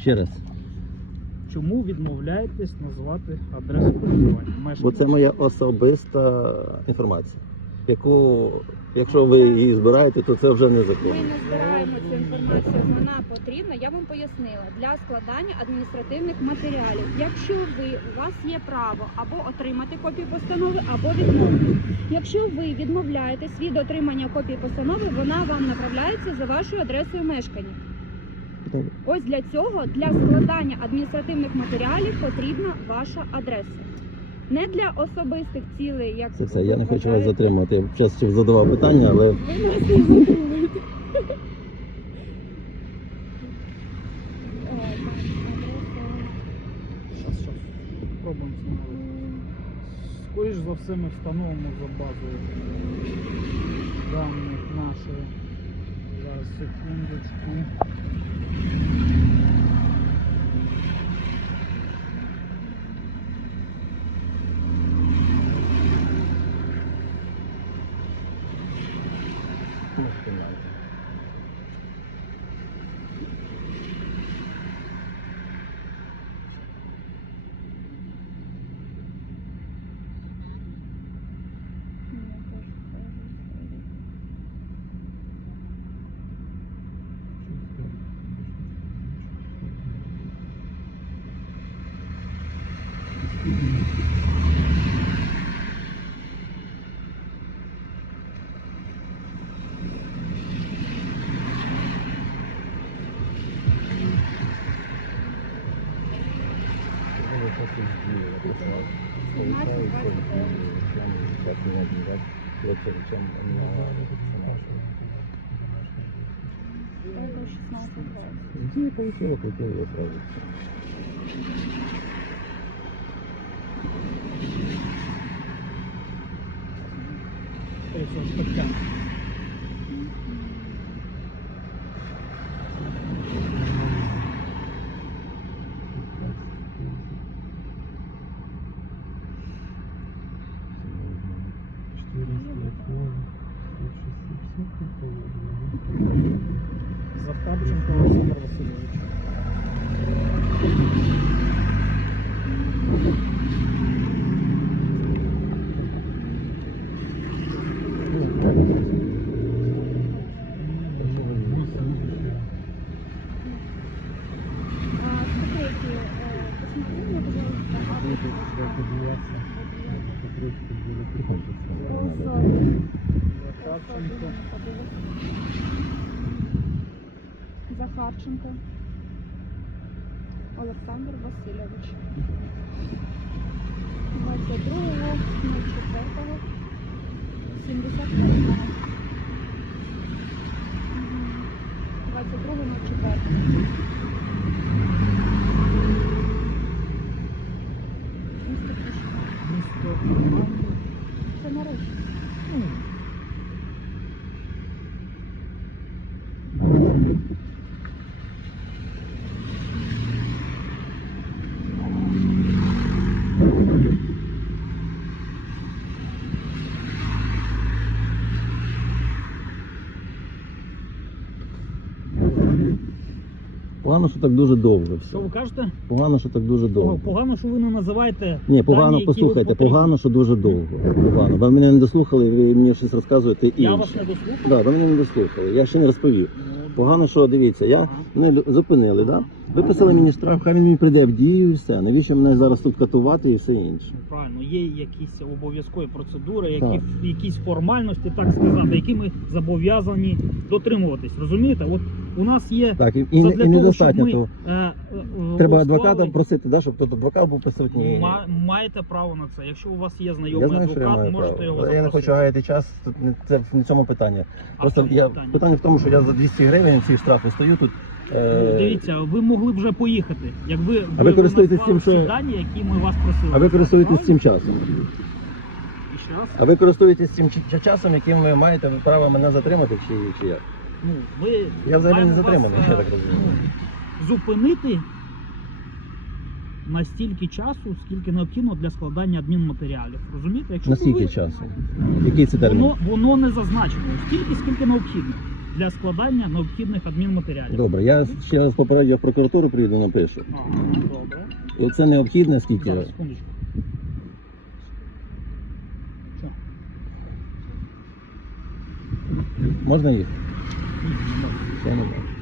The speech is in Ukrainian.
Ще раз. Чому відмовляєтесь назвати адресу проживання? Бо це моя особиста інформація, яку, якщо ви її збираєте, то це вже не Ми не збираємо цю інформацію. Вона потрібна. Я вам пояснила для складання адміністративних матеріалів. Якщо ви у вас є право або отримати копію постанови, або відмовити. Якщо ви відмовляєтесь від отримання копії постанови, вона вам направляється за вашою адресою мешкання. Добре. Ось для цього для складання адміністративних матеріалів потрібна ваша адреса. Не для особистих цілей, як Це все. Я не хочу вас затримати. Я зараз ще задавав питання, але Ви нас не затримуєте. Пробуємо встановити. Скоріш за все ми встановимо за базою даних нашої. Зараз секундочку. Добре, 16 Где я получила, какие я сразу. Ось стаття. Захарченко Олександр Васильович. Захарченко. Захарченко Олександр Васильович. 22.04. 78. 22.04. Це наручник. Ну, Погано, що так дуже довго все. Що ви кажете? Погано, що так дуже довго. Погано, що ви не називаєте. Ні, погано, дані, які послухайте, потрібні. погано, що дуже довго. Погано. Ви мене не дослухали, ви мені щось розказуєте інше. Я вас не дослухав. Да, ви мене не дослухали. Я ще не розповів. Ну, Погано, що дивіться, я мене зупинили, да? Виписали мені штраф, хай він мені прийде в дію і все. Навіщо мене зараз тут катувати і все інше? Правильно, є якісь обов'язкові процедури, які, Так. якісь формальності, так сказати, які ми зобов'язані дотримуватись. Розумієте? От у нас є Так, і, і, і недостатньо, щоб то ми, е, е, треба голосували, адвоката просити, да, щоб тут адвокат був присутній. ма- маєте право на це. Якщо у вас є Я знайомий знаю, що я адвокат, маю можете право. його Але я не хочу гаяти час, тут не це в цьому питання. А Просто в чому я питання? питання в тому, що я за 200 гривень ці штрафи стою тут. Ну, Е, дивіться, ви могли б вже поїхати. Якби А ви користуєтесь назвали тим, що- всі дані, які ми вас просили. а ви користуєтесь цим часом. І ще раз? А ви користуєтесь цим чи- часом, яким ви маєте право мене затримати, чи, чи як? Ну, ми Я взагалі не маємо затриманий, вас, я так розумію. ну, Зупинити настільки часу, скільки необхідно для складання адмінматеріалів. Розумієте? Якщо Наскільки ви- часу? Який це термін? Воно, воно не зазначено. Скільки скільки необхідно для складання необхідних адмінматеріалів. Добре, я ще раз попередньо в прокуратуру прийду, напишу. Ага, добре. І це необхідне скільки? Зараз, секундочку. Можна їх? Sonu não